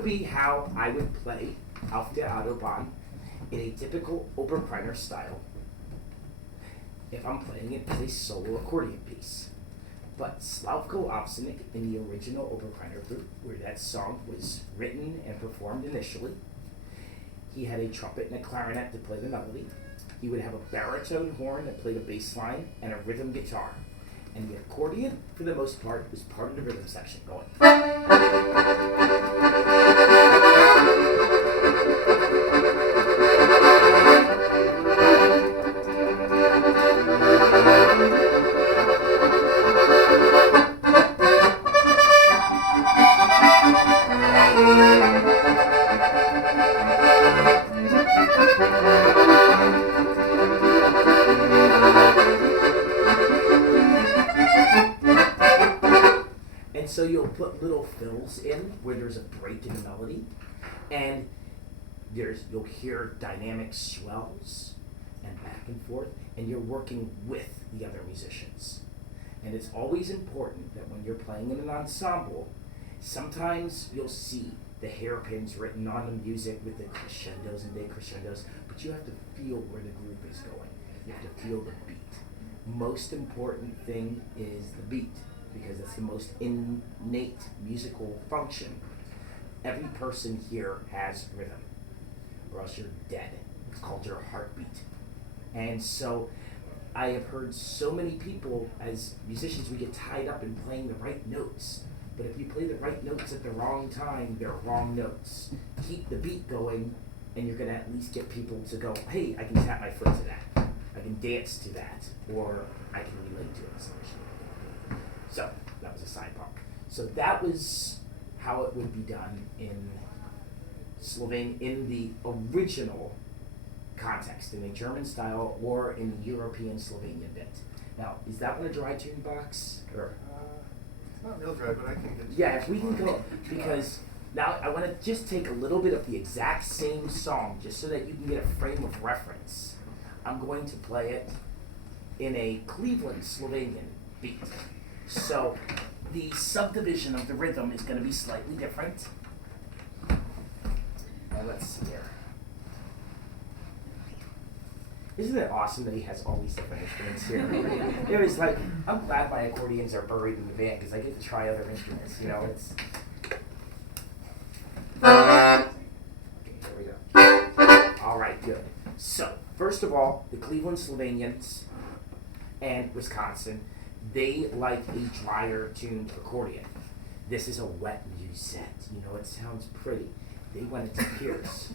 would be how I would play Auf der Autobahn in a typical Oberkreiner style if I'm playing it as a solo accordion piece. But Slavko Obsinic in the original Oberkreiner group, where that song was written and performed initially, he had a trumpet and a clarinet to play the melody. He would have a baritone horn that played a bass line and a rhythm guitar. And the accordion, for the most part, was part of the rhythm section going. So you'll put little fills in where there's a break in the melody, and you'll hear dynamic swells and back and forth, and you're working with the other musicians. And it's always important that when you're playing in an ensemble, sometimes you'll see the hairpins written on the music with the crescendos and decrescendos, but you have to feel where the group is going. You have to feel the beat. Most important thing is the beat, because it's the most innate musical function. Every person here has rhythm, or else you're dead. It's called your heartbeat. And so I have heard so many people, as musicians, we get tied up in playing the right notes. But if you play the right notes at the wrong time, they're wrong notes. Keep the beat going, and you're going to at least get people to go, hey, I can tap my foot to that. I can dance to that, or I can relate to it essentially. So that was a sidebar. So that was how it would be done in in the original context, in a German style or in the European Slovenian bit. Now, is that one a dry tune box? Or it's not real dry, but I can get. Yeah, if we can go, because now I want to just take a little bit of the exact same song, just so that you can get a frame of reference. I'm going to play it in a Cleveland Slovenian beat. So the subdivision of the rhythm is going to be slightly different. Now let's see here. Isn't it awesome that he has all these different instruments here? It was like, I'm glad my accordions are buried in the band because I get to try other instruments. You know, it's. Okay, here we go. All right, good. So, first of all, the Cleveland Slovenians and Wisconsin, they like a drier tuned accordion. This is a wet musette. You know, it sounds pretty. They want it to pierce.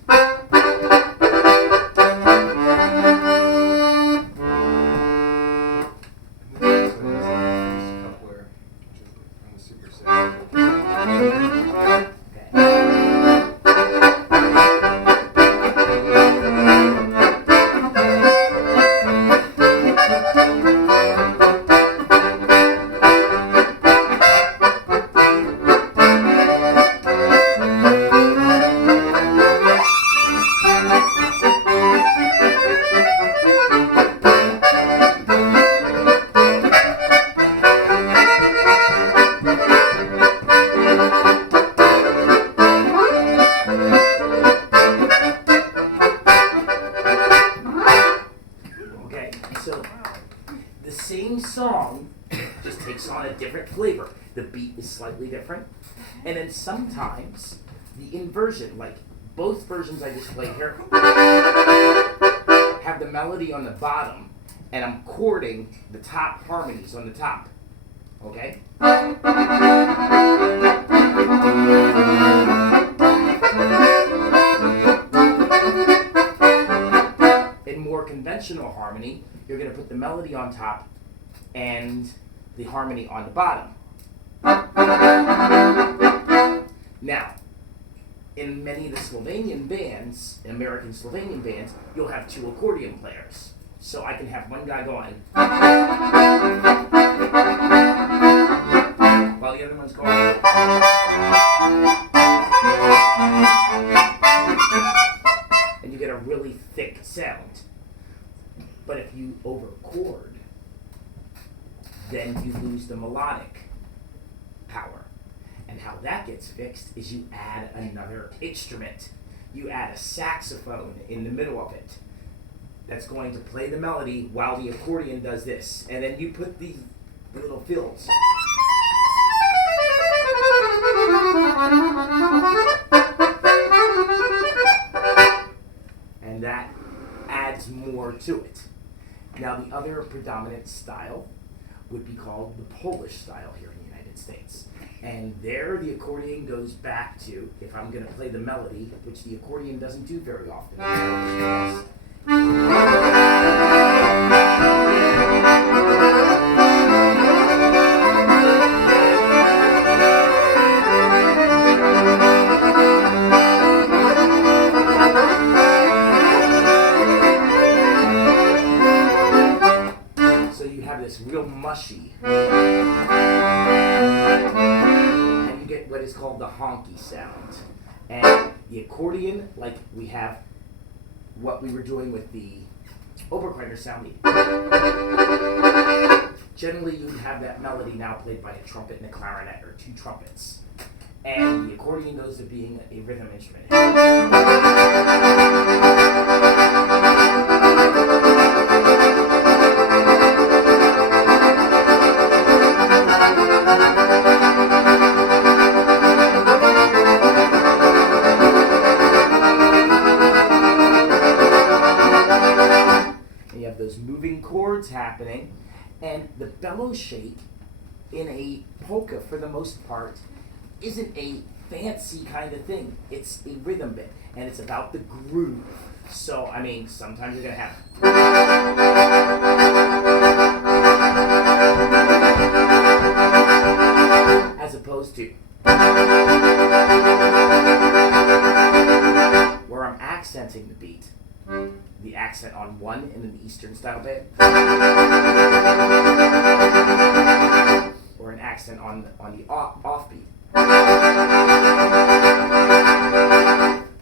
Slightly different, and then sometimes the inversion, like both versions I just played here, have the melody on the bottom, and I'm chording the top harmonies on the top. Okay? In more conventional harmony, you're going to put the melody on top and the harmony on the bottom. Now, in many of the Slovenian bands, in American Slovenian bands, you'll have two accordion players. So I can have one guy going while the other one's going. And you get a really thick sound. But if you overchord, then you lose the melodic power. And how that gets fixed is you add another instrument. You add a saxophone in the middle of it that's going to play the melody while the accordion does this. And then you put the little fills. And that adds more to it. Now the other predominant style would be called the Polish style here in the United States. And there the accordion goes back to, if I'm going to play the melody, which the accordion doesn't do very often. So you have this real mushy, and you get what is called the honky sound. And the accordion, like we have what we were doing with the Oberkreiner sound, generally you'd have that melody now played by a trumpet and a clarinet, or two trumpets. And the accordion goes to being a rhythm instrument. Moving chords happening, and the bellows shake in a polka, for the most part, isn't a fancy kind of thing. It's a rhythm bit, and it's about the groove. So, I mean, sometimes you're going to have... as opposed to... where I'm accenting the beat. The accent on one in an Eastern style band, or an accent on the offbeat.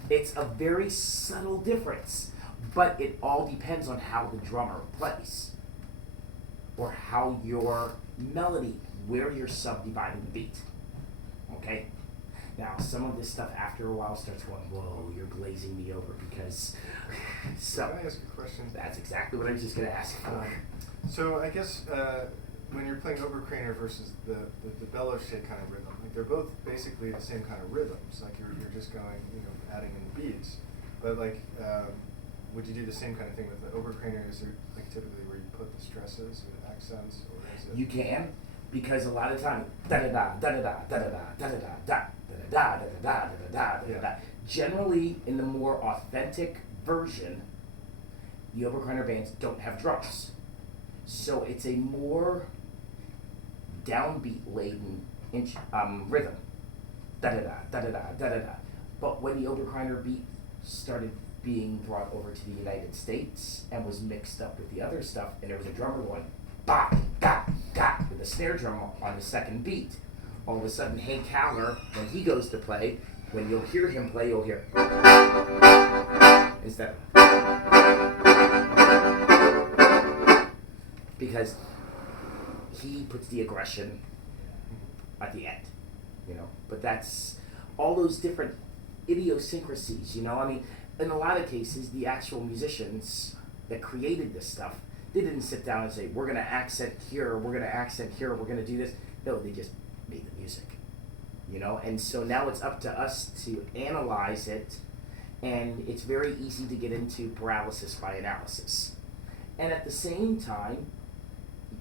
It's a very subtle difference, but it all depends on how the drummer plays, or how your melody, where you're subdividing the beat. Okay? Now, some of this stuff after a while starts going, whoa, you're glazing me over, because... So, can I ask a question? That's exactly what I was just going to ask for. So I guess when you're playing Oberkreiner versus the bellows shake kind of rhythm, like they're both basically the same kind of rhythms. Like you're just going, adding in beats. But like, would you do the same kind of thing with the Oberkreiner? Is there like typically where you put the stresses or accents, or is it? You can, because a lot of time, da da da da da da da da da da da da. Da, da, da, da, da, da, da. Generally, in the more authentic version, the Oberkreiner bands don't have drums. So it's a more downbeat laden rhythm. Da da da da da da da da. But when the Oberkreiner beat started being brought over to the United States and was mixed up with the other stuff, and there was a drummer going ba ga ga with a snare drum on the second beat. All of a sudden, Hank Haller, when he goes to play, when you'll hear him play, you'll hear instead of, because he puts the aggression at the end, But that's all those different idiosyncrasies, I mean, in a lot of cases, the actual musicians that created this stuff, they didn't sit down and say, we're going to accent here, we're going to accent here, we're going to do this. No, they just made the music, and so now it's up to us to analyze it, and it's very easy to get into paralysis by analysis. And at the same time,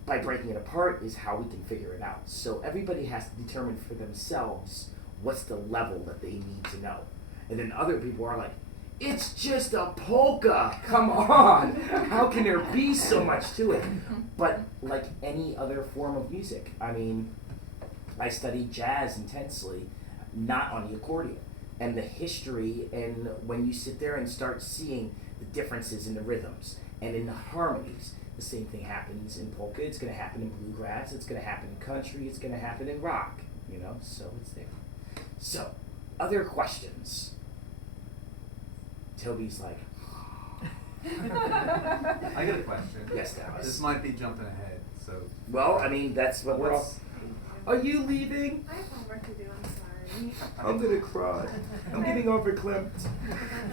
by breaking it apart is how we can figure it out. So everybody has to determine for themselves what's the level that they need to know. And then other people are like, it's just a polka, come on, how can there be so much to it? But like any other form of music, I mean, I studied jazz intensely, not on the accordion. And the history, and when you sit there and start seeing the differences in the rhythms and in the harmonies, the same thing happens in polka, it's going to happen in bluegrass, it's going to happen in country, it's going to happen in rock, so it's there. So, other questions? Toby's like... I got a question. Yes, Dallas. This might be jumping ahead, so... Well, I mean, that's what we're all... Are you leaving? I have homework to do, I'm sorry. I'm gonna cry. I'm getting overclipped.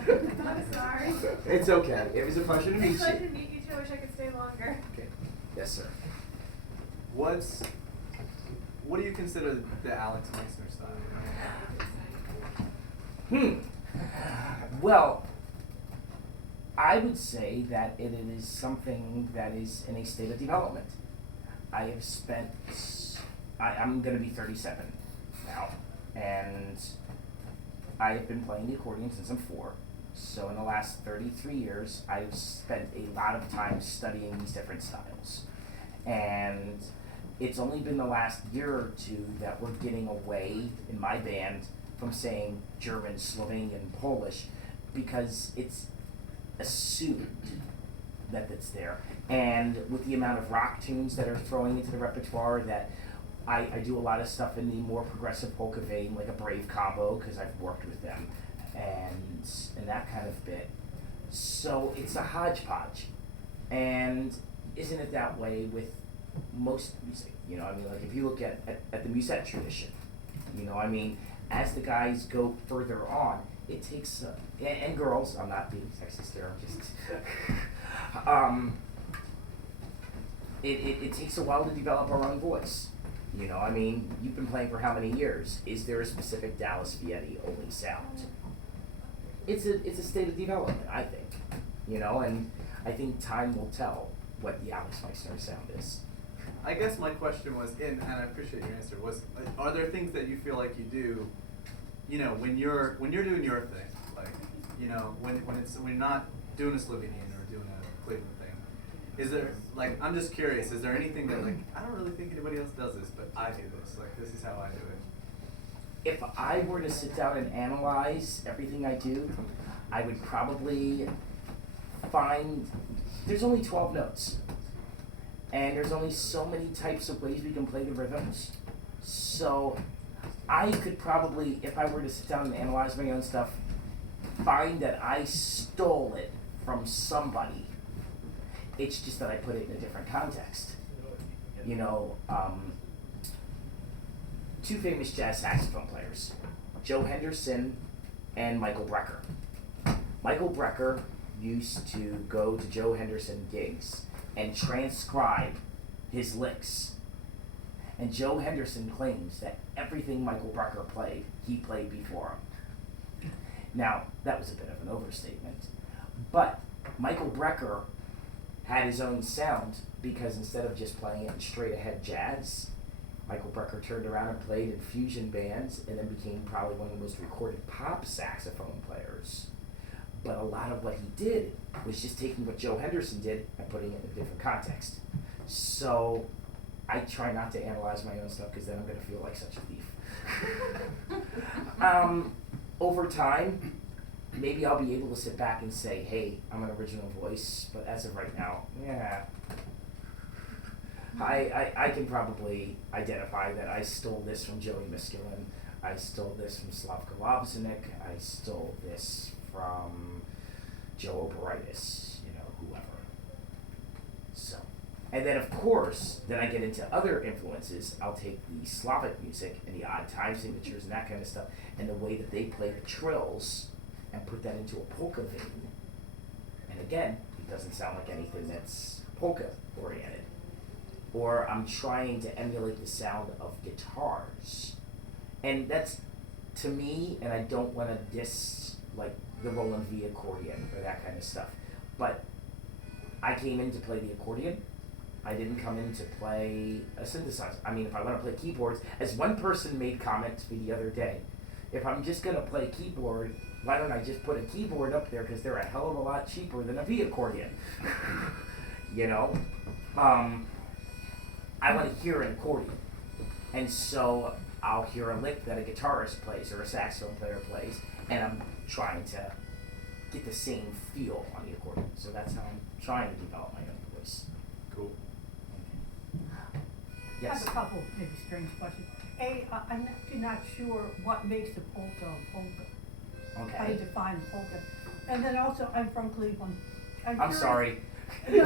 I'm sorry. It's okay. It was a pleasure to meet It's a pleasure you. to meet you too. I wish I could stay longer. Okay. Yes, sir. What do you consider the Alex Meixner style? Well, I would say that it is something that is in a state of development. I have spent, I'm going to be 37 now, and I have been playing the accordion since I'm 4. So in the last 33 years, I've spent a lot of time studying these different styles. And it's only been the last year or two that we're getting away in my band from saying German, Slovenian, Polish, because it's assumed that it's there. And with the amount of rock tunes that are throwing into the repertoire, that I do a lot of stuff in the more progressive polka vein, like a Brave Combo, because I've worked with them, and that kind of bit. So it's a hodgepodge. And isn't it that way with most music? You know, I mean, like if you look at the musette tradition, you know, I mean, as the guys go further on, it takes, and girls, I'm not being sexist here, I'm just, it takes a while to develop our own voice. You know, I mean, you've been playing for how many years? Is there a specific Dallas Vietti only sound? It's a state of development, I think. You know, and I think time will tell what the Alex Meixner sound is. I guess my question was, and I appreciate your answer, was are there things that you feel like you do, you know, when you're doing your thing, like, you know, when you're not doing a Slovenian or doing a Cleveland thing, is there, like, I'm just curious, is there anything that, like, I don't really think anybody else does this, but I do this, like, this is how I do it? If I were to sit down and analyze everything I do, I would probably find there's only 12 notes. And there's only so many types of ways we can play the rhythms. So I could probably, if I were to sit down and analyze my own stuff, find that I stole it from somebody. It's just that I put it in a different context. You know, 2 famous jazz saxophone players, Joe Henderson and Michael Brecker. Michael Brecker used to go to Joe Henderson gigs and transcribe his licks. And Joe Henderson claims that everything Michael Brecker played, he played before him. Now, that was a bit of an overstatement, but Michael Brecker had his own sound because instead of just playing it in straight ahead jazz, Michael Brecker turned around and played in fusion bands and then became probably one of the most recorded pop saxophone players. But a lot of what he did was just taking what Joe Henderson did and putting it in a different context. So I try not to analyze my own stuff because then I'm going to feel like such a thief. Over time, maybe I'll be able to sit back and say, hey, I'm an original voice, but as of right now, yeah. I can probably identify that I stole this from Joey Miskulin, I stole this from Slavko Lobzanik, I stole this from Joe Oberitis, you know, whoever. So, and then of course, then I get into other influences. I'll take the Slavic music and the odd time signatures and that kind of stuff, and the way that they play the trills, and put that into a polka vein. And again, it doesn't sound like anything that's polka oriented. Or I'm trying to emulate the sound of guitars. And that's, to me, and I don't want to diss like the Roland V accordion or that kind of stuff, but I came in to play the accordion. I didn't come in to play a synthesizer. I mean, if I want to play keyboards, as one person made comment to me the other day, if I'm just going to play keyboard, why don't I just put a keyboard up there because they're a hell of a lot cheaper than a V accordion? You know? I want to hear an accordion. And so I'll hear a lick that a guitarist plays or a saxophone player plays, and I'm trying to get the same feel on the accordion. So that's how I'm trying to develop my own voice. Cool. Yes? I have a couple maybe strange questions. I'm actually not sure what makes the polka a polka. How do you Okay. define polka? And then also, I'm from Cleveland. I'm curious- sorry. No.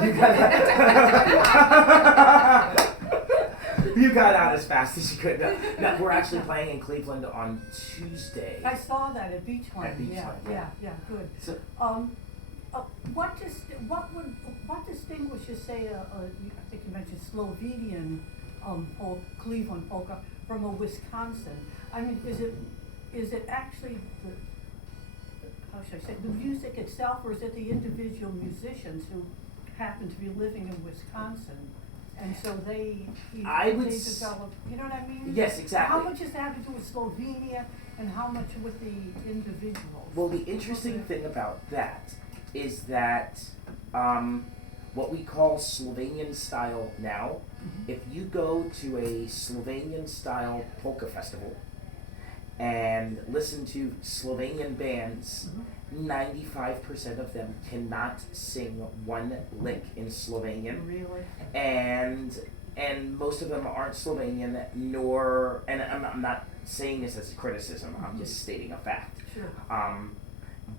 You got out as fast as you could. No, we're actually playing in Cleveland on Tuesday. I saw that at Beachland. At Beachland, yeah. Yeah, good. So, What distinguishes, say, I think you mentioned Slovenian Cleveland polka from a Wisconsin? I mean, is it actually how should I say, the music itself, or is it the individual musicians who happen to be living in Wisconsin, and so they develop, you know what I mean? Yes, exactly. How much does that have to do with Slovenia, and how much with the individuals? well, the interesting thing about that is that what we call Slovenian style now, if you go to a Slovenian style polka festival and listen to Slovenian bands, 95% of them cannot sing one lick in Slovenian. Really? And most of them aren't Slovenian, and I'm not saying this as a criticism, I'm just stating a fact. Sure.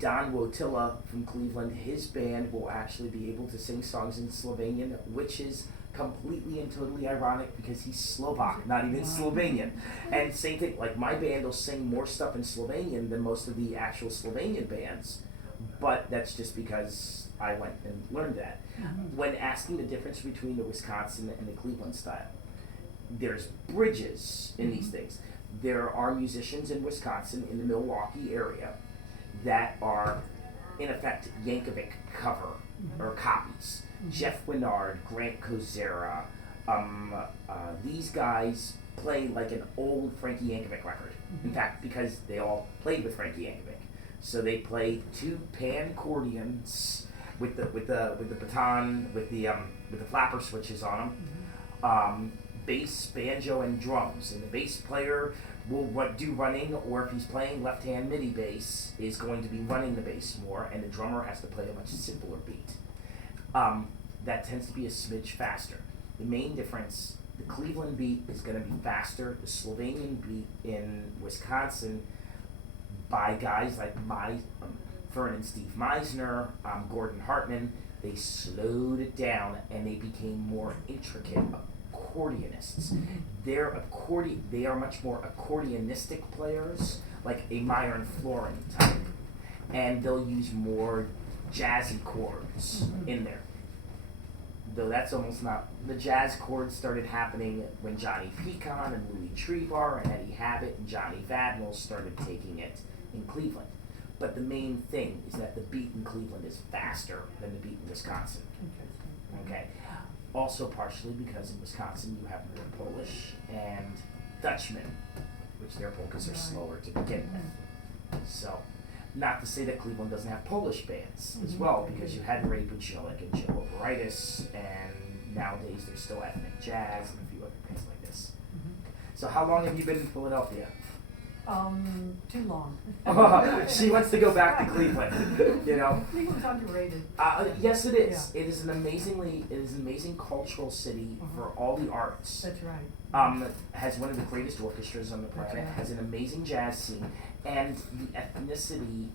Don Wotilla from Cleveland, his band will actually be able to sing songs in Slovenian, which is completely and totally ironic because he's Slovak, not even Slovenian. And same thing, like my band will sing more stuff in Slovenian than most of the actual Slovenian bands, but that's just because I went and learned that. When asking the difference between the Wisconsin and the Cleveland style, there's bridges in these things. There are musicians in Wisconsin, in the Milwaukee area, that are, in effect, Yankovic cover or copies. Jeff Winard, Grant Kozera, these guys play like an old Frankie Yankovic record. In fact, because they all played with Frankie Yankovic, so they play two pan accordions with the baton with the flapper switches on them, bass, banjo, and drums, and the bass player will do running, or if he's playing left-hand MIDI bass, is going to be running the bass more, and the drummer has to play a much simpler beat. That tends to be a smidge faster. The main difference, the Cleveland beat is going to be faster. The Slovenian beat in Wisconsin, by guys like Fern and Steve Meixner, Gordon Hartman, they slowed it down and they became more intricate accordionists. They are much more accordionistic players, like a Myron Florin type, and they'll use more jazzy chords in there. Though that's almost not, the jazz chords started happening when Johnny Pecan and Louis Trevar and Eddie Habat and Johnny Vadnal started taking it in Cleveland. But the main thing is that the beat in Cleveland is faster than the beat in Wisconsin. Okay. Also partially because in Wisconsin you have more Polish and Dutchmen, which their polkas are slower to begin with. So, not to say that Cleveland doesn't have Polish bands as well, because you had Ray Buchilek and Joe Oberitis, and nowadays there's still ethnic jazz and a few other things like this. So how long have you been in Philadelphia? Too long. She wants to go back to Cleveland, you know. Cleveland's underrated. Yes, it is. Yeah. It is an amazing cultural city for all the arts. That's right. Has one of the greatest orchestras on the planet. Right. Has an amazing jazz scene, and the ethnicity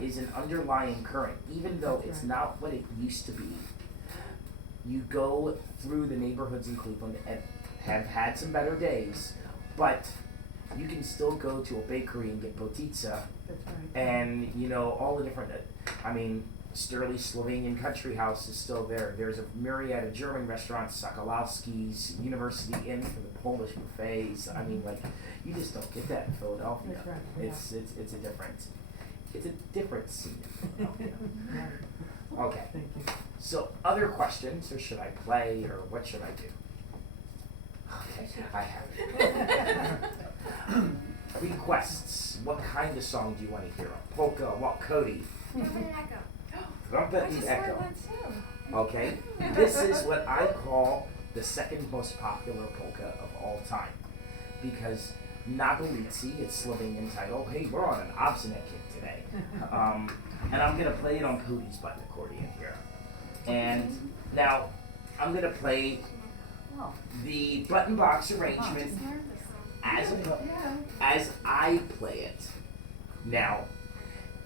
is an underlying current, even though That's it's right. not what it used to be. You go through the neighborhoods in Cleveland and have had some better days, but you can still go to a bakery and get botitsa, That's right. and you know all the different. Sturley's Slovenian Country House is still there. There's a myriad of German restaurants, Sokolowski's, University Inn for the Polish buffets. I mean, like, you just don't get that in Philadelphia. That's right, yeah. It's a different scene in Philadelphia. Right. Okay. Thank you. So, other questions, or should I play, or what should I do? Okay, I have it. Requests. What kind of song do you want to hear? A polka? What, Cody? Trumpet and echo. Trumpet I and just echo. heard one too. Okay, this is what I call the second most popular polka of all time, because Nagolici, its Slovenian title. Hey, we're on an obstinate kick today, and I'm gonna play it on Cody's button accordion here. And now I'm gonna play Oh. the button box arrangement as I play it. Now,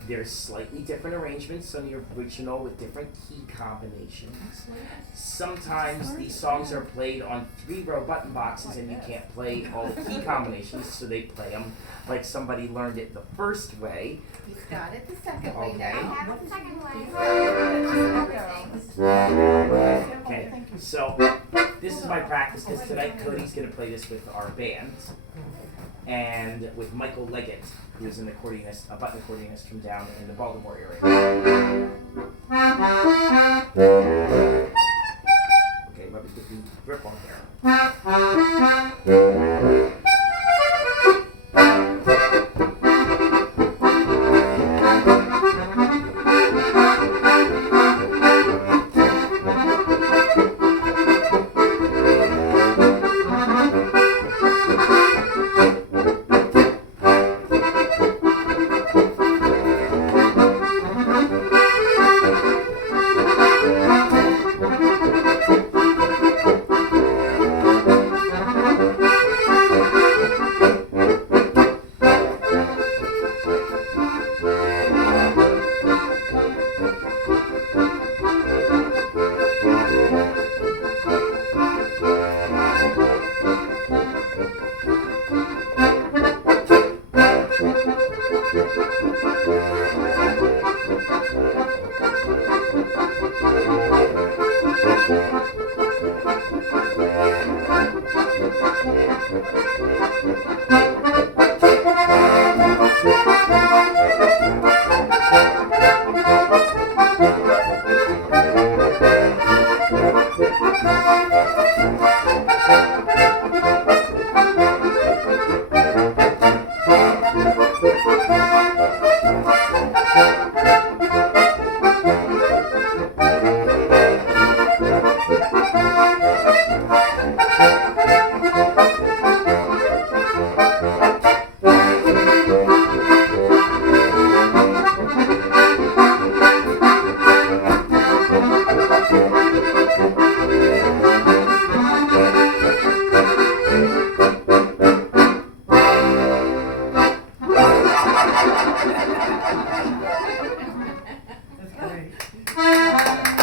there's slightly different arrangements on the original with different key combinations. Sometimes these songs are played on 3-row button boxes and you can't play all the key combinations, so they play them like somebody learned it the first way. He's got it the second way Okay. now. I have the second way. Okay, so this is my practice because tonight Cody's going to play this with our band and with Michael Leggett, who's an accordionist, a button accordionist from down in the Baltimore area. Okay, let me get the grip on here.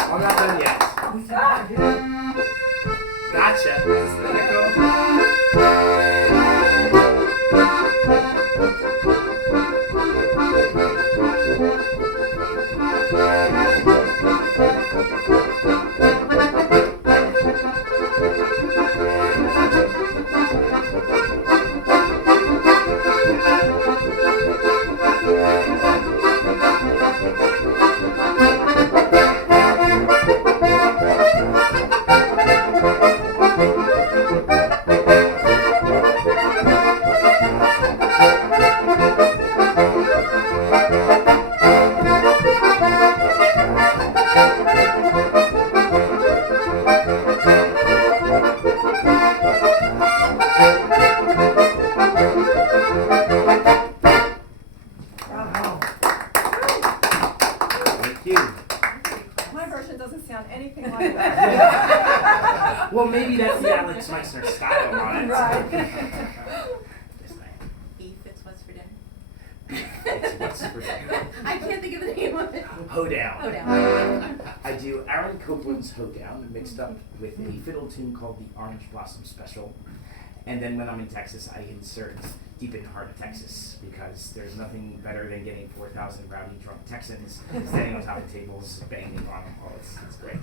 I'm not done yet. Gotcha. Well, maybe that's the Alex Meixner style on it. Right. Beef, it's what's for dinner. It's what's for dinner. I can't think of the name of it. Hoedown. Hoedown. I do Aaron Copland's Hoedown mixed up with a fiddle tune called the Orange Blossom Special. And then when I'm in Texas, I insert Deep in the Heart of Texas, because there's nothing better than getting 4,000 rowdy drunk Texans standing on top of tables, banging on them. Oh, it's great.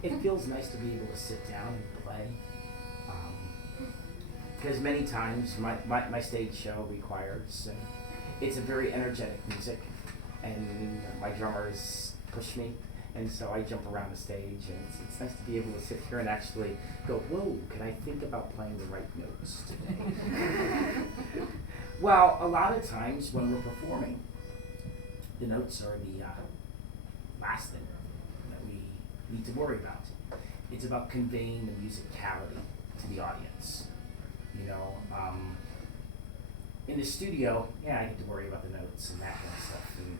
It feels nice to be able to sit down and play. Because many times my stage show requires, and it's a very energetic music, and my drummers push me, and so I jump around the stage, and it's nice to be able to sit here and actually go, whoa, can I think about playing the right notes today? Well, a lot of times when we're performing, the notes are the last thing that we need to worry about. It's about conveying the musicality to the audience. You know, in the studio, yeah, I get to worry about the notes and that kind of stuff and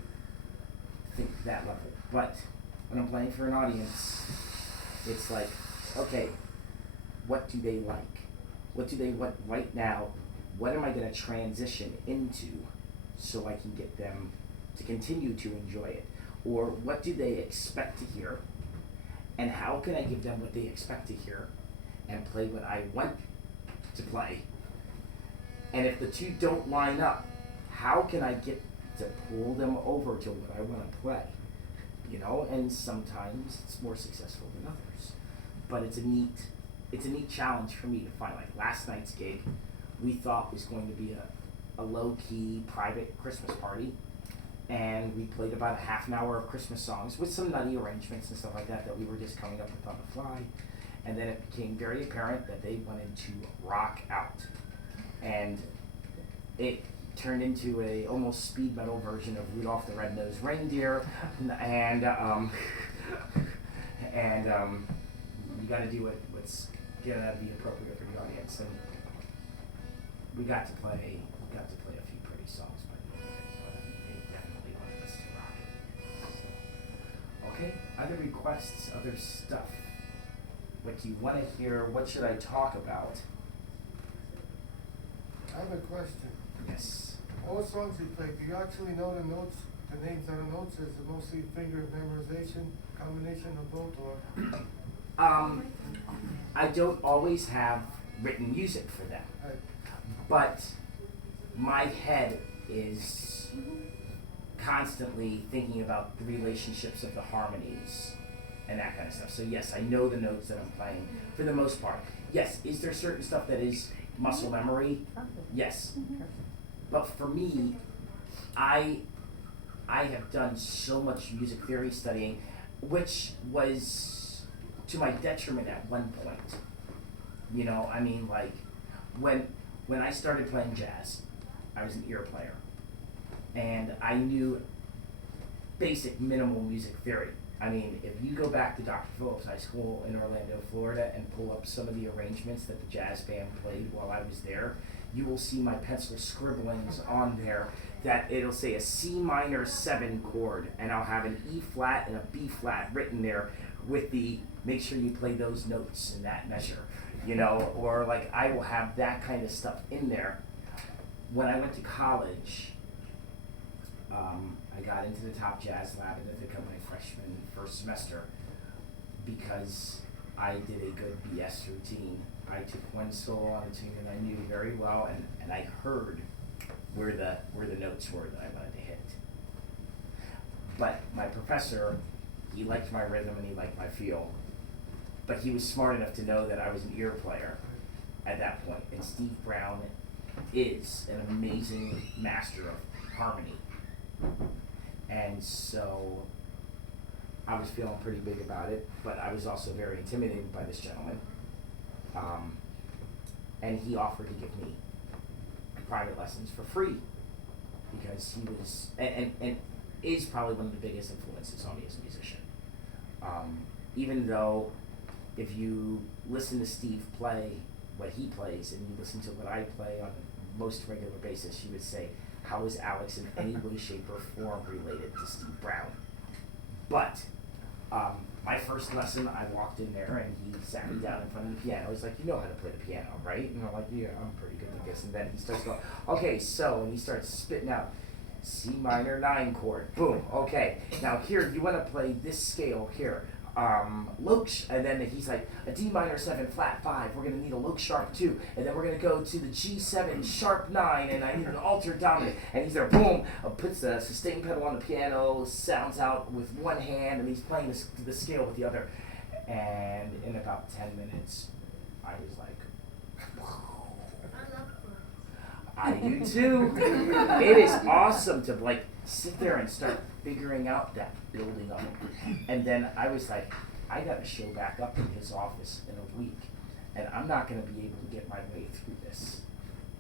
think that level. But when I'm playing for an audience, it's like, okay, what do they like? What do they want right now? What am I going to transition into so I can get them to continue to enjoy it? Or what do they expect to hear? And how can I give them what they expect to hear and play what I want to play? And if the two don't line up, how can I get to pull them over to what I want to play? You know, and sometimes it's more successful than others. But it's a neat challenge for me to find. Like last night's gig, we thought was going to be a low-key private Christmas party. And we played about a half an hour of Christmas songs with some nutty arrangements and stuff like that we were just coming up with on the fly. And then it became very apparent that they wanted to rock out. And it turned into a almost speed metal version of Rudolph the Red-Nosed Reindeer. And you gotta do what's gonna be appropriate for the audience. And we got to play a few pretty songs, but they definitely wanted us to rock it. So, okay, other requests, other stuff. What do you want to hear? What should I talk about? I have a question. Yes. All songs you play, do you actually know the notes, the names of the notes? Is it mostly finger memorization, combination of both, or? I don't always have written music for them, but my head is constantly thinking about the relationships of the harmonies and that kind of stuff. So yes, I know the notes that I'm playing for the most part. Yes, is there certain stuff that is muscle memory? Yes. But for me, I have done so much music theory studying, which was to my detriment at one point. You know, I mean, like, when I started playing jazz, I was an ear player. And I knew basic minimal music theory. I mean, if you go back to Dr. Phillips High School in Orlando, Florida, and pull up some of the arrangements that the jazz band played while I was there, you will see my pencil scribblings on there that it'll say a C minor 7 chord, and I'll have an E flat and a B flat written there with the, make sure you play those notes in that measure, you know, or like I will have that kind of stuff in there. When I went to college, I got into the top jazz lab and to become my freshman first semester because I did a good BS routine. I took one solo on a tune that I knew very well, and I heard where the notes were that I wanted to hit. But my professor, he liked my rhythm and he liked my feel. But he was smart enough to know that I was an ear player at that point. And Steve Brown is an amazing master of harmony. And so I was feeling pretty big about it, but I was also very intimidated by this gentleman. And he offered to give me private lessons for free because he was, and is probably one of the biggest influences on me as a musician. Even though if you listen to Steve play what he plays and you listen to what I play on a most regular basis, you would say, how is Alex in any way, shape, or form related to Steve Brown? But my first lesson, I walked in there and he sat me down in front of the piano. He's like, you know how to play the piano, right? And I'm like, yeah, I'm pretty good at this. And then he starts going, okay, so, and he starts spitting out C minor 9 chord. Boom, okay. Now here, you want to play this scale here. Loc, and then he's like, a D minor 7 flat 5, we're going to need a Loc sharp 2, and then we're going to go to the G7 sharp 9, and I need an alter dominant, and he's there, boom, puts the sustain pedal on the piano, sounds out with one hand, and he's playing the scale with the other, and in about 10 minutes, I was like, I do too. It is awesome to like sit there and start figuring out that building of it. And then I was like, I gotta show back up in his office in a week, and I'm not gonna be able to get my way through this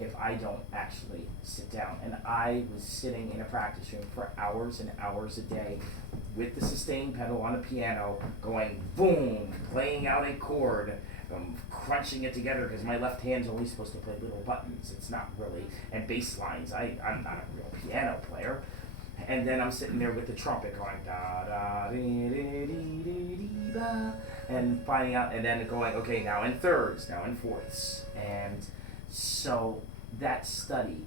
if I don't actually sit down. And I was sitting in a practice room for hours and hours a day with the sustain pedal on a piano, going boom, playing out a chord, crunching it together because my left hand's only supposed to play little buttons. It's not really, and bass lines. I'm not a real piano player. And then I'm sitting there with the trumpet going da da dee dee dee dee dee da, and finding out, and then going, okay, now in thirds, now in fourths. And so that study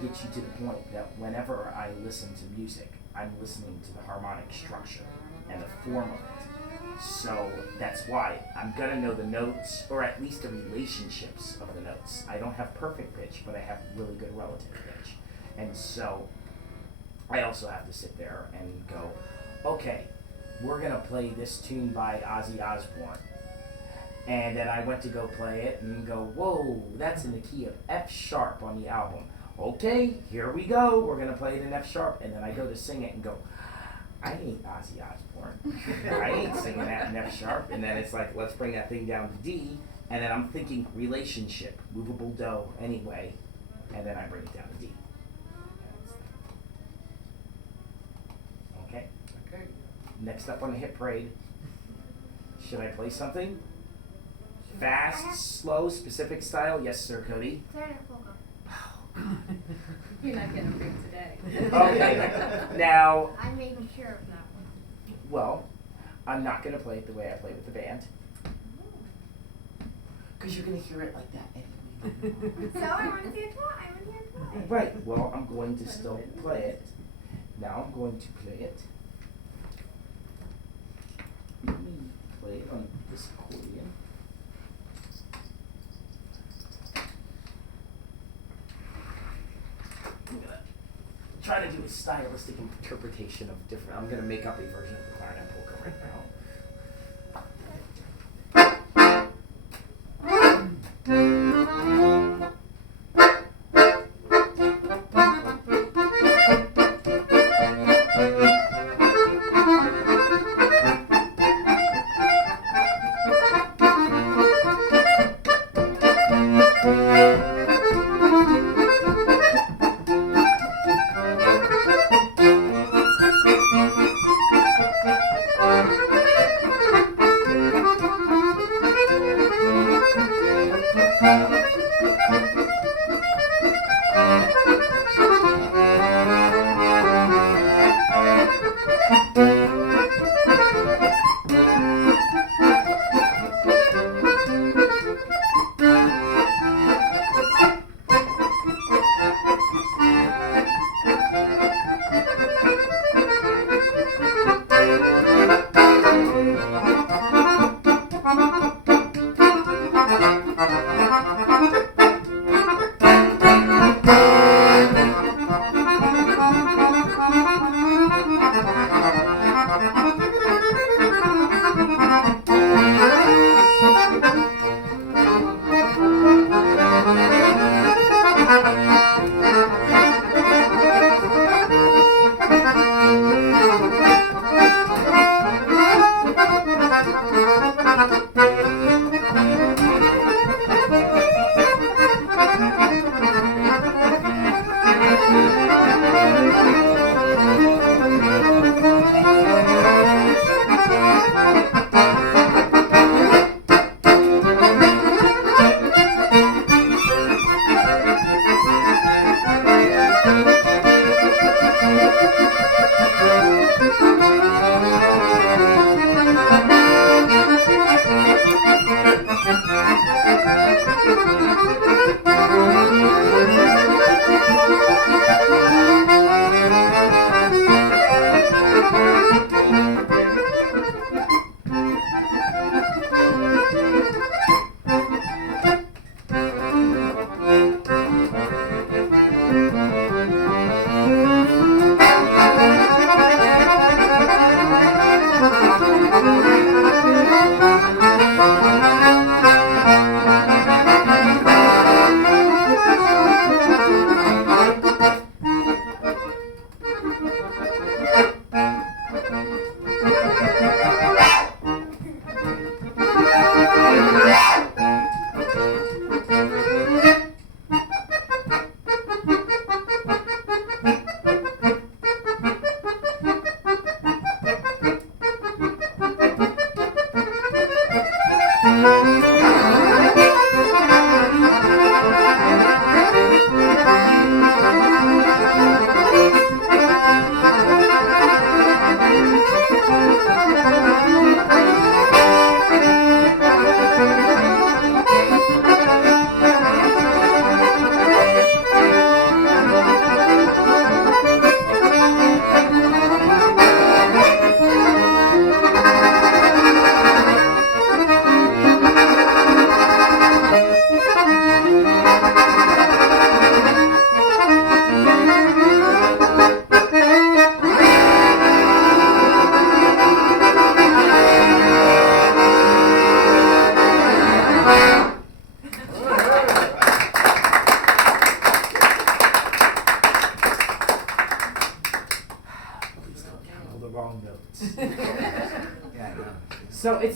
gets you to the point that whenever I listen to music, I'm listening to the harmonic structure and the form of it. So that's why I'm gonna know the notes, or at least the relationships of the notes. I don't have perfect pitch, but I have really good relative pitch. And so I also have to sit there and go, okay, we're gonna play this tune by Ozzy Osbourne. And then I went to go play it and go, whoa, that's in the key of F sharp on the album. Okay, here we go, we're gonna play it in F sharp. And then I go to sing it and go, I ain't Ozzy Osbourne. I ain't singing that in F sharp. And then it's like, let's bring that thing down to D. And then I'm thinking relationship, movable do anyway. And then I bring it down to D. Okay. Okay. Next up on the hit parade, should I play something? Fast, slow, specific style? Yes, sir, Cody. Polka. You're not getting free today. Okay. Now, I'm making sure of that one. well, I'm not going to play it the way I play with the band. Because you're going to hear it like that anyway. So I want to see it twice. I want to hear it twice. Right, well, I'm going to still play it. Now I'm going to play it. Let me play it on this accordion. I'm going to try to do a stylistic interpretation of different. I'm going to make up a version of the clarinet polka right now.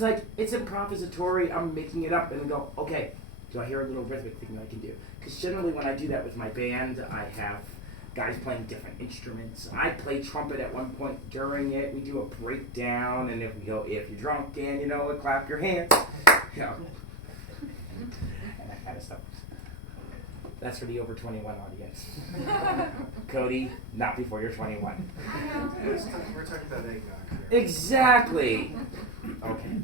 like, it's improvisatory, I'm making it up, and then go, okay, do I hear a little rhythmic thing that I can do? Because generally when I do that with my band, I have guys playing different instruments. I play trumpet at one point during it. We do a breakdown, and if we go, if you're drunk and you know it, clap your hands. You know, and that kind of stuff. That's for the over 21 audience. Cody, not before you're 21. We're talking about eggnog here. Exactly. Okay.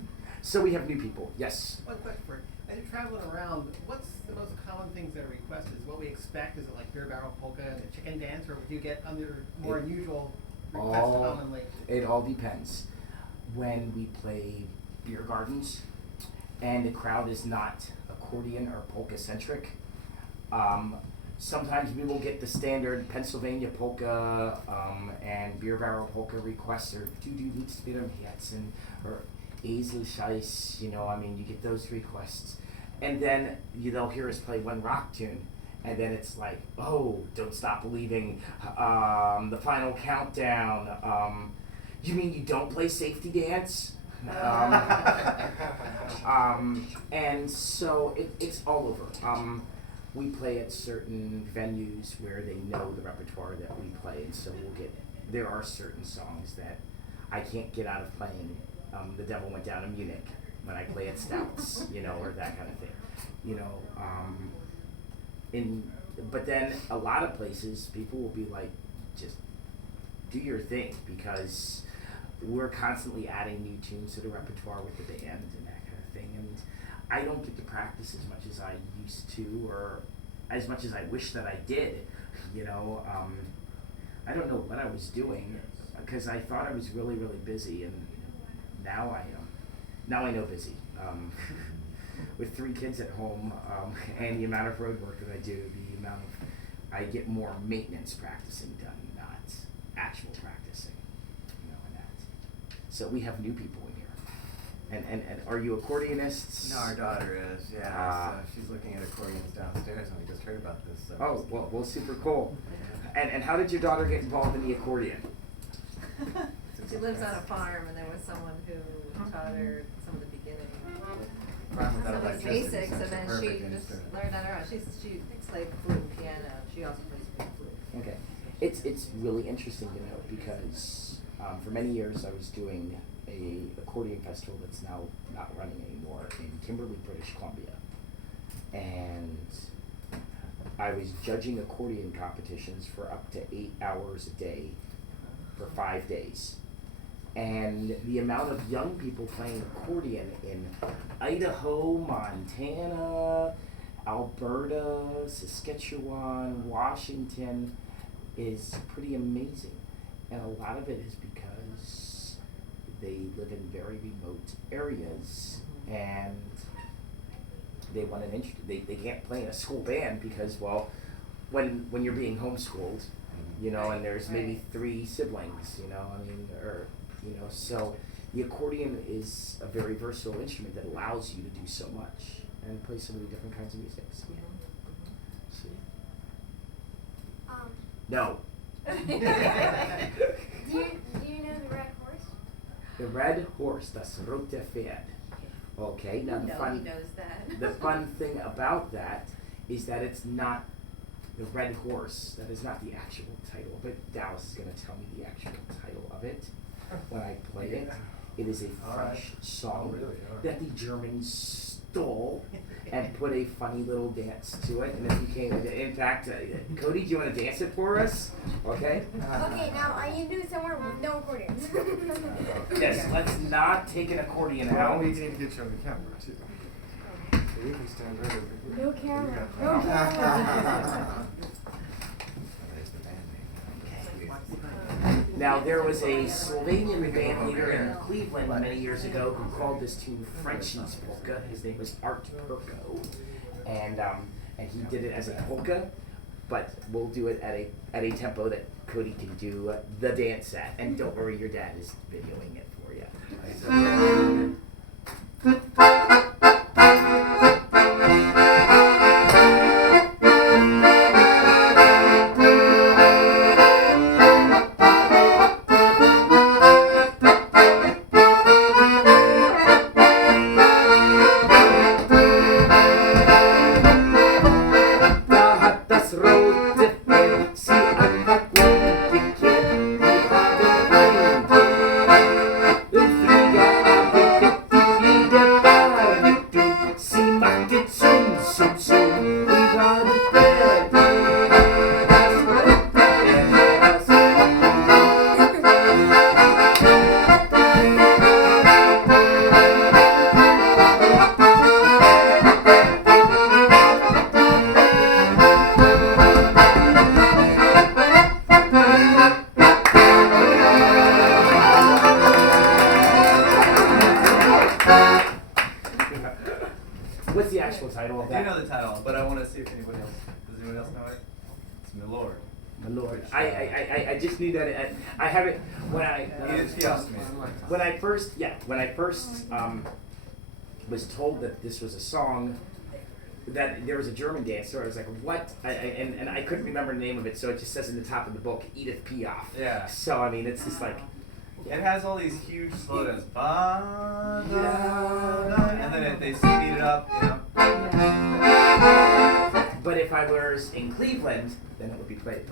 So we have new people. Yes. One question for you. As you're traveling around, what's the most common things that are requested? Is what we expect? Is it like beer barrel polka and the chicken dance, or do you get other more unusual requests commonly? It all depends. When we play beer gardens and the crowd is not accordion or polka centric, sometimes we will get the standard Pennsylvania polka and beer barrel polka requests, or du willst mit dem Herzen, or Eselscheiß, you know, I mean, you get those requests. And then they'll hear us play one rock tune, and then it's like, oh, Don't Stop Believing, The Final Countdown, you mean you don't play Safety Dance? And so it's all over. We play at certain venues where they know the repertoire that we play, and so there are certain songs that I can't get out of playing. The Devil Went Down in Munich when I play at Stouts, you know, or that kind of thing, you know. But then a lot of places, people will be like, just do your thing, because we're constantly adding new tunes to the repertoire with the band and that kind of thing. And I don't get to practice as much as I used to, or as much as I wish that I did, you know. I don't know what I was doing, because I thought I was really, really busy, and now I know busy. With 3 kids at home, and the amount of road work that I do, the amount of, I get more maintenance practicing done, not actual practicing, you know, and that. So we have new people in here. And are you accordionists? No, our daughter is, yeah. So she's looking at accordions downstairs, and we just heard about this. So Oh, well, super cool. And how did your daughter get involved in the accordion? She lives on a farm, and there was someone who taught her some of the beginning, Farm some without of the electricity, basics, such and a then perfect she just instrument. learned on her own. She played flute, piano. She also plays flute. Okay, it's really interesting to know, because for many years I was doing a accordion festival that's now not running anymore in Kimberley, British Columbia, and I was judging accordion competitions for up to 8 hours a day for 5 days. And the amount of young people playing accordion in Idaho, Montana, Alberta, Saskatchewan, Washington is pretty amazing. And a lot of it is because they live in very remote areas, and they want an instrument. They can't play in a school band because, well, when you're being homeschooled, you know, and there's maybe 3 siblings, you know, I mean, or, you know, so the accordion is a very versatile instrument that allows you to do so much and play so many different kinds of music. So, see? No. Do you know the Red Horse? The Red Horse, das rote Pferd. Okay, now He the knows that. the fun thing about that is that it's not the Red Horse. That is not the actual title of it. Dallas is going to tell me the actual title of it when I play it. It is a French song that the Germans stole and put a funny little dance to it, and it became. In fact, Cody, do you want to dance it for us? Okay. Okay, now I need to do it somewhere with no accordions. Yes. Let's not take an accordion Well, out. we need to get you on the camera, too. So you can stand right over here. No camera. You No got that. camera. There's the band name. Now, there was a Slovenian band leader in Cleveland many years ago who called this tune Frenchie's Polka. His name was Art Perko, and he did it as a polka, but we'll do it at a tempo that Cody can do the dance at. And don't worry, your dad is videoing it for you. Und die Zum, we got it bad. That's what it is. What's the actual title of I that? do know the title, but I want to see if anybody else, does anyone else know it? It's My Lord. My Lord, I just knew that I haven't when He asked me. when I first was told that this was a song that there was a German dancer. I was like, what? And I couldn't remember the name of it, so it just says in the top of the book, Edith Piaf. Yeah. So I mean, it's just like. It has all these huge slow downs. Ba, da, Yeah. da, and then they speed it up, you know. But if I was in Cleveland, then it would be played.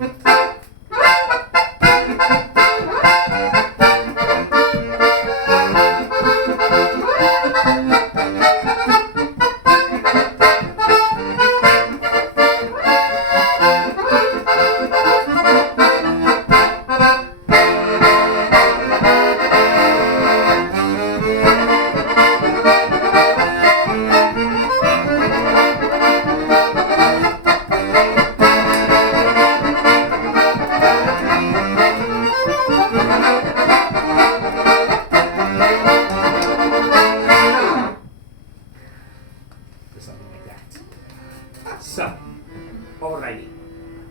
Or something like that. So, alrighty.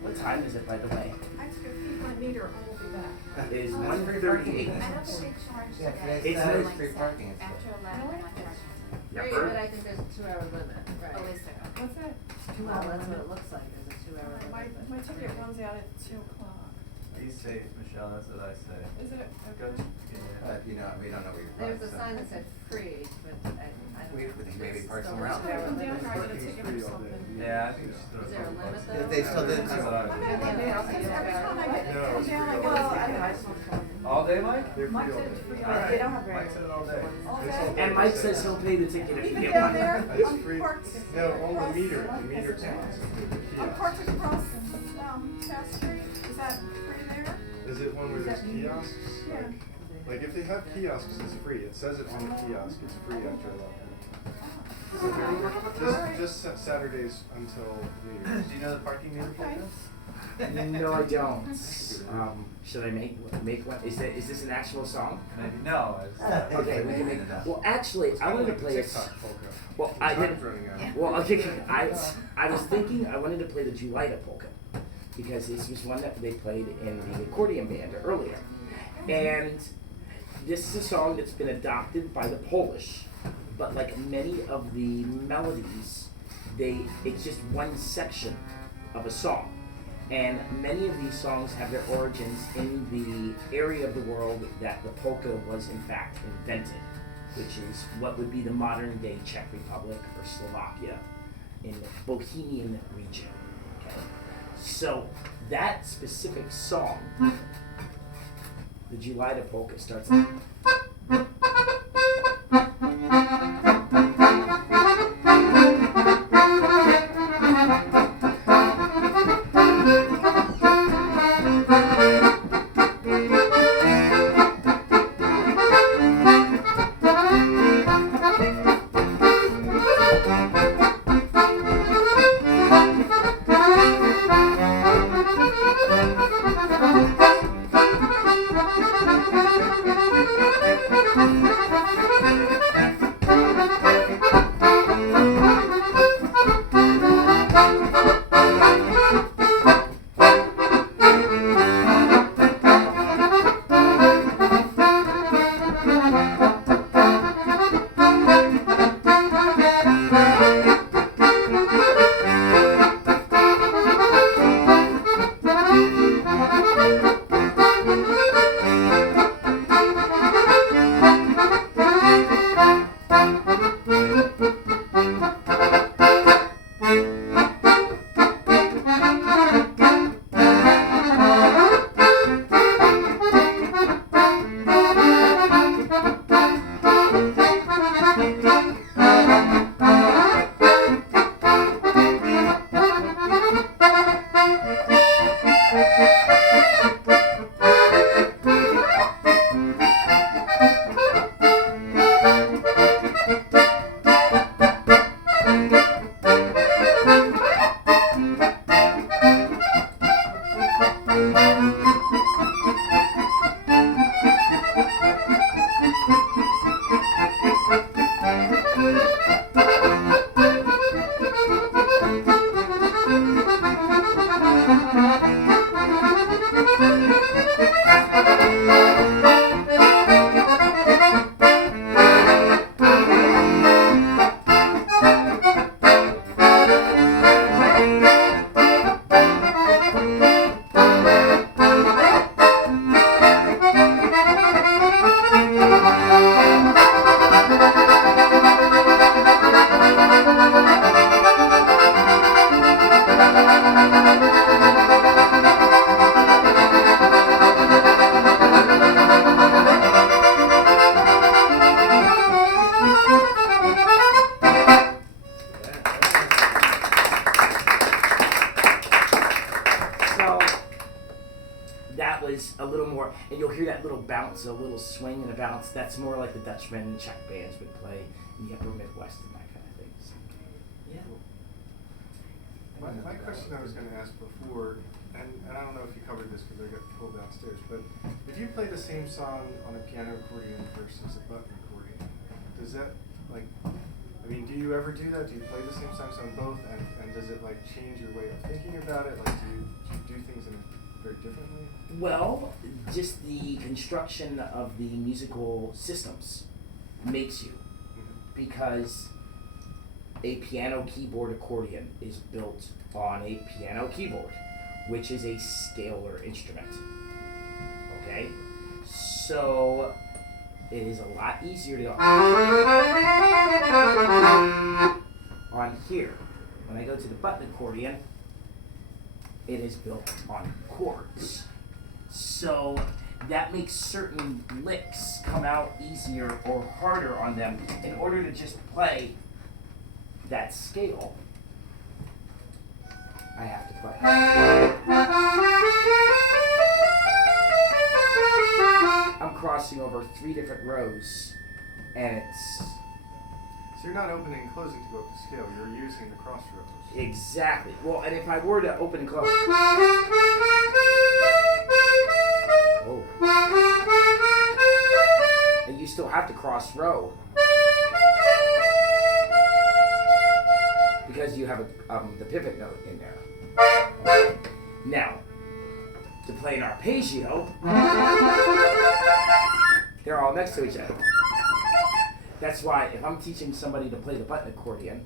What time is it, by the way? I took a few my meter, I will be back. It is Oh, 1:38. I don't think they charge Yeah, today. today's It's Saturday, like free parking. After 11, they're not charging. Yeah, Right, Bert? but I think there's a 2-hour limit, right? Oh, is there? What's that? Well, that's what it looks like, is a 2-hour limit. My, but- my ticket runs out at 2 o'clock. Be safe, Michelle, that's what I say. Is it? Good. Okay. Yeah. But you know, we don't know where you're There's a sign that said free, but I don't. We- we maybe It's park still somewhere a else. 2-hour Come down limit. here, I get a Parking's ticket free or all day. something. Yeah, I think we should throw Is there a some limit bucks. though? They still did That's too. what I I'm would at do. my mail, 'cause every time I get, No, come it's down, I free. get Well, a I ticket. All day, Mike? They're free Mike all said day. it's free. Alright. They don't have Mike said it all day. All It's day. all And Mike says he'll pay the ticket if you Even get down one. there, It's I'm free. parked. No, on the across- meter counts. The I'm parked kiosk. across, South Street, is that free there? Is it one where there's kiosks? Yeah. Like if they have kiosks, it's free. It says it on the kiosk. It's free after 11. So just Saturdays until New Year's. Do you know the parking meter? Okay. Polka? No, I don't. Should I make one? Is this an actual song? Maybe, no. Okay, we can make. Well, actually, It's I kinda wanted to like play a. TikTok polka. Well, The I time's did. running out. Well, okay, I was thinking I wanted to play the Julieta polka because this was one that they played in the accordion band earlier, and this is a song that's been adopted by the Polish, but like many of the melodies, it's just one section of a song. And many of these songs have their origins in the area of the world that the polka was in fact invented, which is what would be the modern day Czech Republic or Slovakia in the Bohemian region. Okay? So that specific song, the Julieta polka, starts like is a little more, and you'll hear that little bounce, a little swing and a bounce. That's more like the Dutchmen and Czech bands would play in the upper Midwest and that kind of thing. So, yeah. My question I was going to ask before, and I don't know if you covered this because I got pulled downstairs, but if you play the same song on a piano accordion versus a button accordion, does that, like, I mean, do you ever do that? Do you play the same songs on both, and does it, like, change your way of thinking about it? Like, do you do things in a very different way? Well, just the construction of the musical systems makes you, because a piano keyboard accordion is built on a piano keyboard, which is a scalar instrument. Okay? So it is a lot easier to go on here. When I go to the button accordion, it is built on chords. So that makes certain licks come out easier or harder on them. In order to just play that scale, I have to play. I'm crossing over 3 different rows, and it's... So you're not opening and closing to go up the scale, you're using the crossroads. Exactly. Well, and if I were to open and close... Oh. And you still have to cross row. Because you have the pivot note in there. Now, to play an arpeggio, they're all next to each other. That's why if I'm teaching somebody to play the button accordion,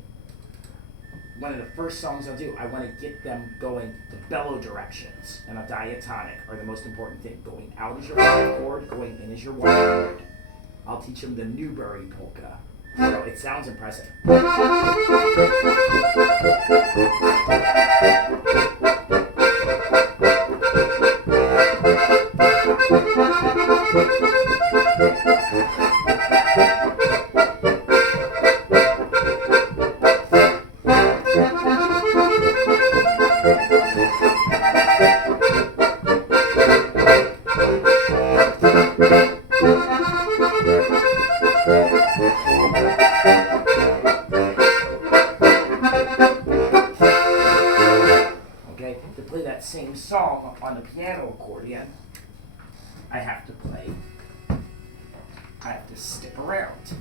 one of the first songs I'll do, I want to get them going. The bellow directions and a diatonic are the most important thing. Going out is your one chord, going in is your one chord. I'll teach them the Newbury polka. So it sounds impressive. Okay, to play that same song on the piano accordion, I have to step around.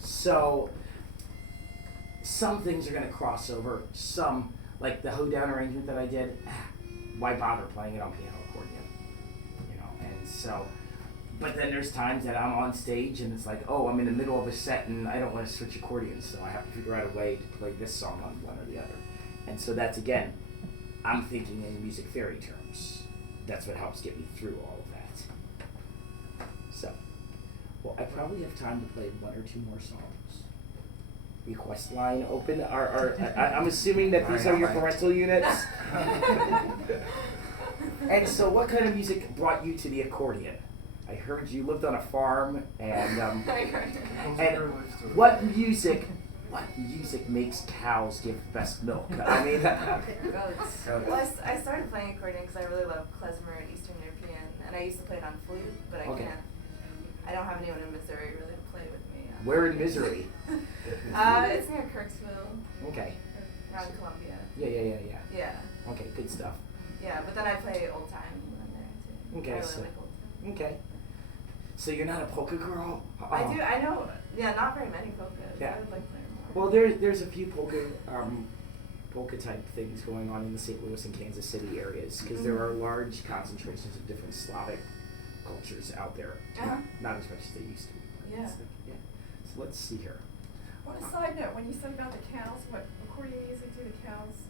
So, some things are going to cross over. Some, like the hoedown arrangement that I did, why bother playing it on piano accordion? You know, and so, but then there's times that I'm on stage and it's like, oh, I'm in the middle of a set and I don't want to switch accordions, so I have to figure out a way to play this song on one or the other. And so that's, again, I'm thinking in music theory terms. That's what helps get me through all of that. So, well, I probably have time to play 1 or 2 more songs. Request line open. I'm assuming that these are your parental units. And so, what kind of music brought you to the accordion? I heard you lived on a farm, and what music makes cows give the best milk? I mean, Goats. Well, I started playing accordion because I really love Klezmer and Eastern European, and I used to play it on flute, but I can't. I don't have anyone in Missouri really to play with me. Where in Missouri? It's near Kirksville. Okay. Around Columbia. Yeah. Yeah. Okay, good stuff. Yeah, but then I play old time when I'm there too. Okay, I really so like old time. okay. So you're not a polka girl? I do. I know. Yeah, not very many polkas. Yeah. I would like playing more. Well, there's a few polka type things going on in the St. Louis and Kansas City areas because there are large concentrations of different Slavic cultures out there. Not as much as they used to be. Yeah. Yeah. So let's see here. On a side note, when you said about the cows, what accordion music do the cows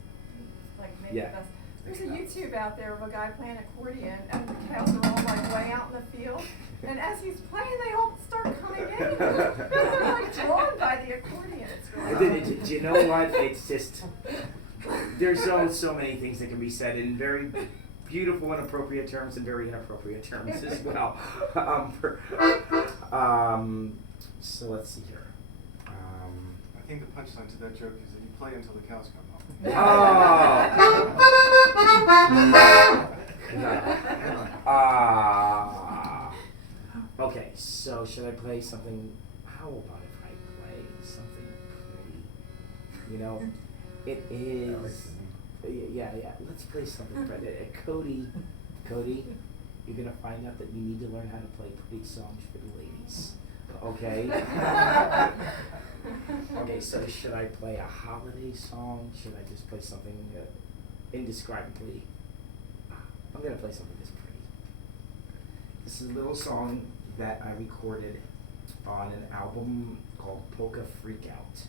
like make Yeah. the best? There's a YouTube out there of a guy playing accordion, and the cows are all like way out in the field. And as he's playing, they all start coming in. They're like drawn by the accordion. It's really Do you know what? It's just, there's so many things that can be said in very beautiful and appropriate terms and very inappropriate terms as well. So let's see here. I think the punchline to that joke is that you play until the cows come home. Okay, so should I play something? How about if I play something pretty? You know, it is. Yeah. Let's play something pretty. Cody, you're gonna find out that you need to learn how to play pretty songs for the ladies. Okay. Okay, so should I play a holiday song? Should I just play something indescribably? I'm gonna play something that's pretty. This is a little song that I recorded on an album called Polka Freakout,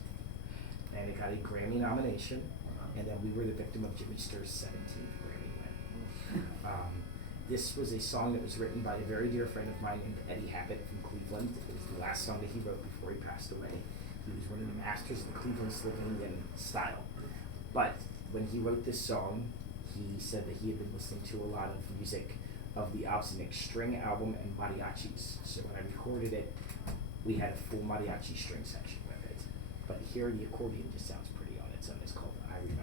and it got a Grammy nomination, and then we were the victim of Jimmy Sturr's 17th Grammy win. This was a song that was written by a very dear friend of mine named Eddie Habat from Cleveland. It was the last song that he wrote before he passed away. He was one of the masters of the Cleveland Slovenian style. But when he wrote this song, he said that he had been listening to a lot of music of the Obsonic string album and mariachis. So when I recorded it, we had a full mariachi string section with it. But here the accordion just sounds pretty on its own. It's called I Remember.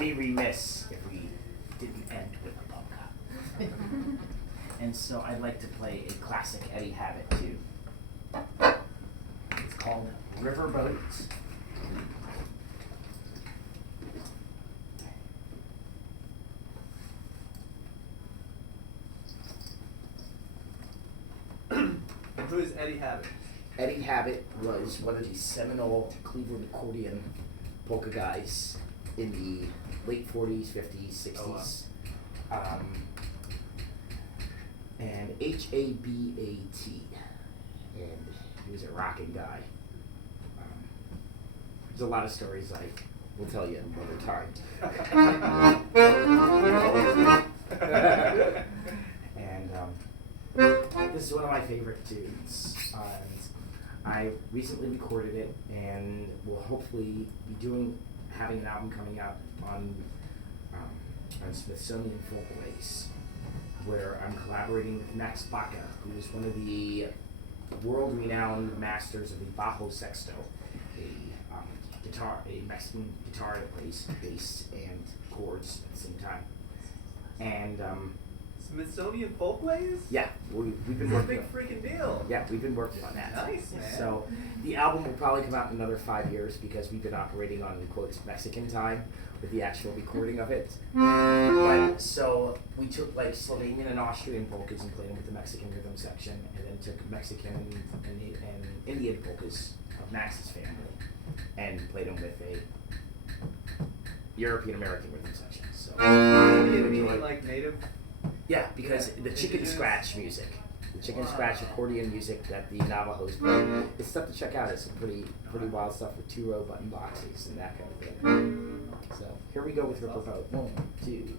Be remiss if we didn't end with a polka. And so I'd like to play a classic Eddie Habat too. It's called Riverboat. Eddie Habat? Eddie Habat was one of the seminal Cleveland accordion polka guys in the late 40s, 50s, 60s. Oh, wow. And Habat. And he was a rocking guy. There's a lot of stories I will tell you another time. And this is one of my favorite tunes. I recently recorded it, and will hopefully be having an album coming out on Smithsonian Folkways, where I'm collaborating with Max Baca, who is one of the world-renowned masters of the bajo sexto, a Mexican guitar that plays bass and chords at the same time. And Smithsonian Folkways? yeah, we've been It's a working. big freaking deal. Yeah, we've been working on that. Nice, man. So the album will probably come out in another 5 years because we've been operating on, in quotes, Mexican time with the actual recording of it. But so we took like Slovenian and Austrian polkas and played them with the Mexican rhythm section, and then took Mexican and Indian polkas of Max's family and played them with a European American rhythm section. So Meaning like native? yeah, because Yeah, the chicken indigenous. scratch music, the chicken Wow. scratch accordion music that the Navajos play, it's stuff to check out. It's some pretty wild stuff with 2-row button boxes and that kind of thing. So here we go with Repertoire. 1, 2.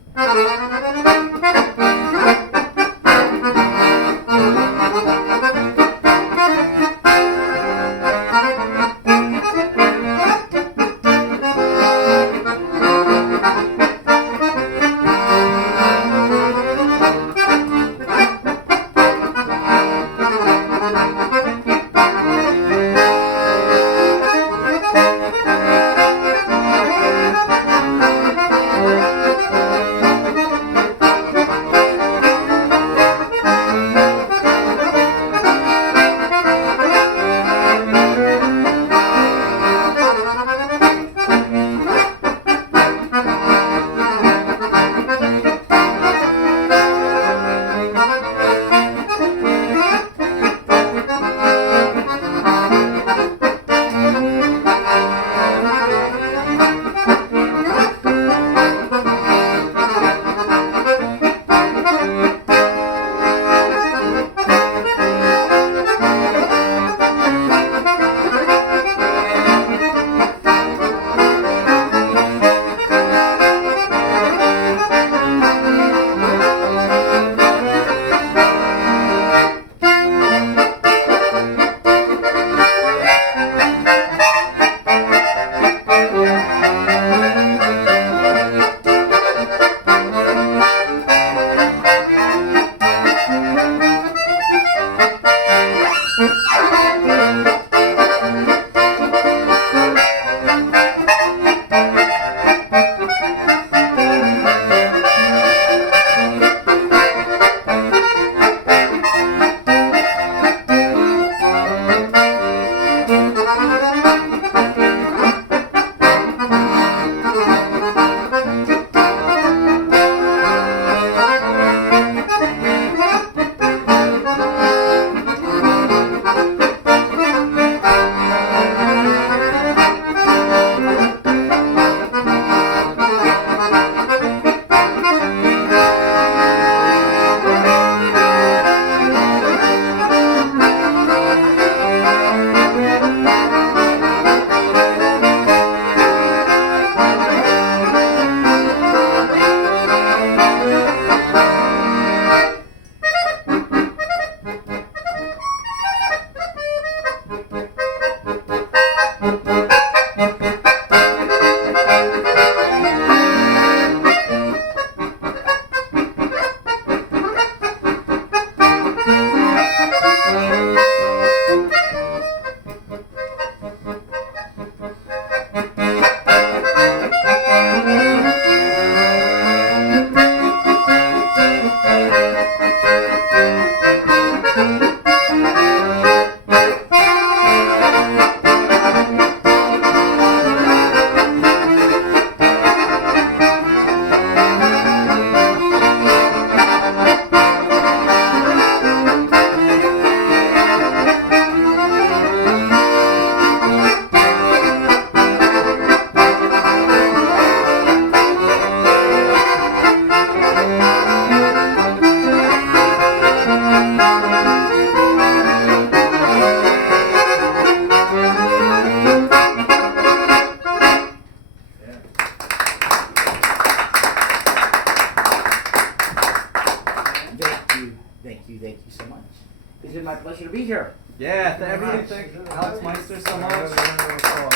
be here. Yeah, everybody thank Alex Meixner so much.